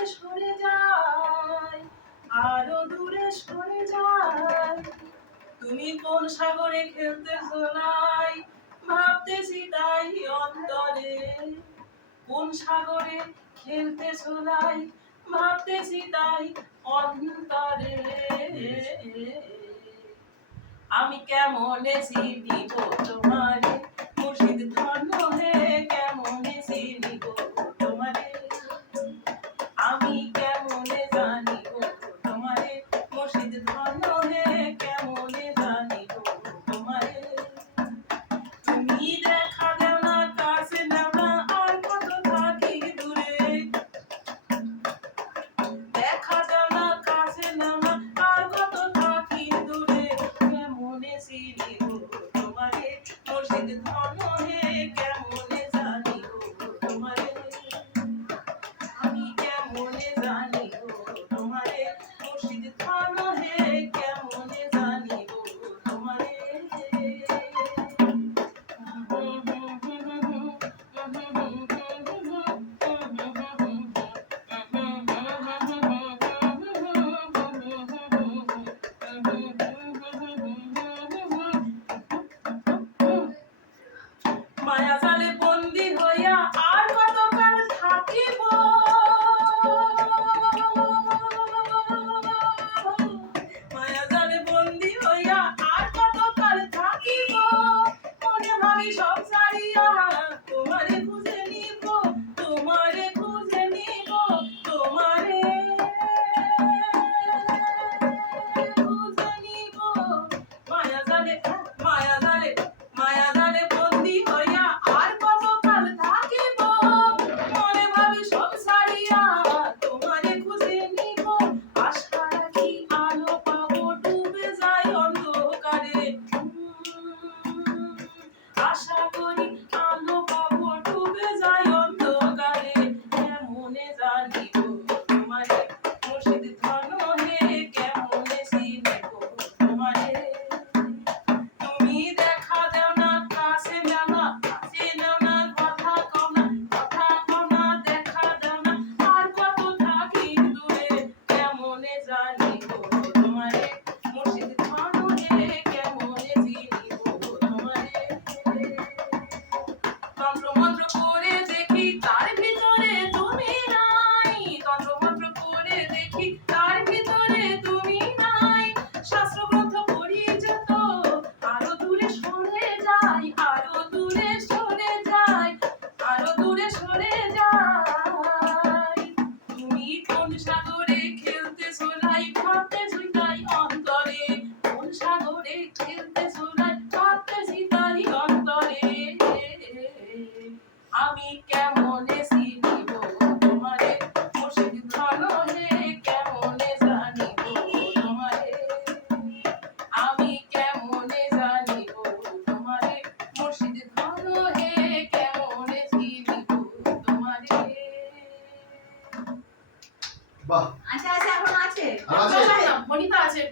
দূরে সরে যায়, আরো দূরে সরে যায়। তুমি কোন সাগরে খেলতেছো নাই, ভাবতেছি তাই অন্তরে। কোন সাগরে খেলতেছো নাই, ভাবতেছি তাই অন্তরে। আমি কেমনে চিনিব তোমারে, মুর্শিদ ধন্য হে, কেমনে চিনিব তোমারে। আমি কেমনে জানিব তোমারে, মুর্শিদ ধন্য হে, কেমনে জানিব তোমারে। তুমি দেখা দাও না, কাছে নাও না, আর কত থাকি দূরে। দেখা দাও না, কাছে নাও না, আর কত থাকি দূরে। কেমনে চিনিব তোমারে, মুর্শিদ ধন্য হে, কেমনে জানিব তোমারে। আমি কেমনে জানিব তোমারে, মুর্শিদ ধন্য হে, কেমনে জানিব তোমারে। মায়া জালে বন্দী হইয়া আর কতকাল থাকিব। মায়া জালে বন্দী হইয়া আর কতকাল থাকিব। মনে ভাবি সব ছাড়িয়া তোমারে খুঁজে নিব, তোমারে খুঁজে নিব, তোমারে খুঁজে নিব। মায়া জালে মায়া জালে মায়া জালে বন্দী হইয়া আর কতকাল থাকিব। মনে ভাবি সব ছাড়িয়া তোমারে খুঁজে নিব। আশা রাখি আলো পাবো, ডুবে যায় অন্ধকারে। আশা করি আলো পাবো, ডুবে যায় অন্ধকারে। কেমনে জানিব তোমারে, মুর্শিদ ধন্য হে, কেমনে চিনিব তোমারে। তুমি দেখা দাও না, কাছে নাও না, কাছে নাও না, কথা কও না, কথা কও না, দেখা দাও না, আর কত থাকি দূরে। কেমনে জানিব তোমারে, মুর্শিদ ধন্য হে, কেমনে চিনিব তোমারে। তন্ত্র মন্ত্র করে দেখি তার ভিতরে তুমি নাই, তন্ত্র মন্ত্র করে দেখি তার ভিতরে তুমি নাই। শাস্ত্র গ্রন্থ পড়ি যত, আরো দূরে সরে যাই, আরো দূরে সরে যাই, আরো দূরে সরে যাই। তুমি কোন সাগরে খেলতেছো নাই, ভাবতেছি তাই অন্তরে। কোন সাগরে খেলতেছো নাই, ভাবতেছি তাই অন্তরে। আমি কেমনে চিনিব তোমারে, মুর্শিদ ধন্য হে, কেমনে জানিব তোমারে। আমি কেমনে জানিব তোমারে, মুর্শিদ ধন্য হে, কেমনে চিনিব তোমারে। বাহ, আচ্ছা আচ্ছা, এখন আছে আছে? বনিতা আছে।